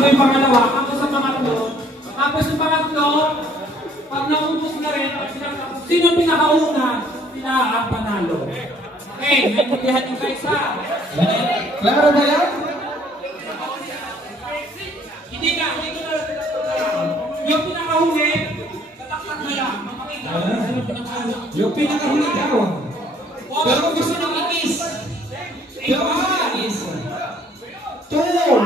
ako yung pangalawa, ako sa pangatlo. Tapos yung pangatlo, pag naubos na rin, sino pinakauna, sila ang panalo. Okay, naintindihan yung kaisa. Klaro ba yan? Hindi na. Yung pinakahuli, tataktak na lang. Yung pinakahuli daw. Pero kung gusto nang ikis. Pero kung gusto nang ikis. Two.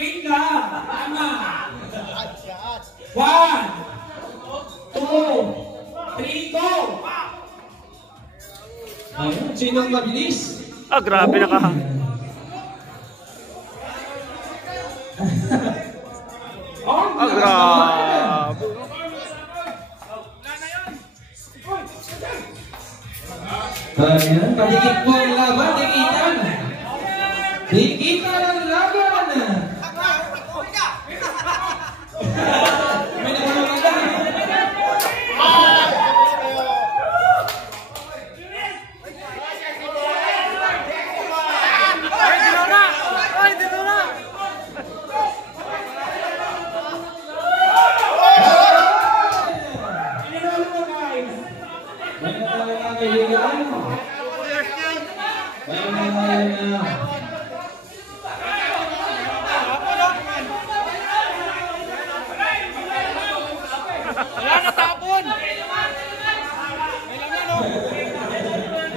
Wait na. Tama. 1, 2, 3, go! Ayun, sinong mabilis? Ah, grabe nakahang. Ah, grabe. Ayan, padikit po ang laban, dikitan. Dikitan ang laban. May nagmamaganda. Wala na tapon!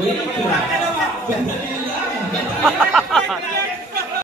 Wait,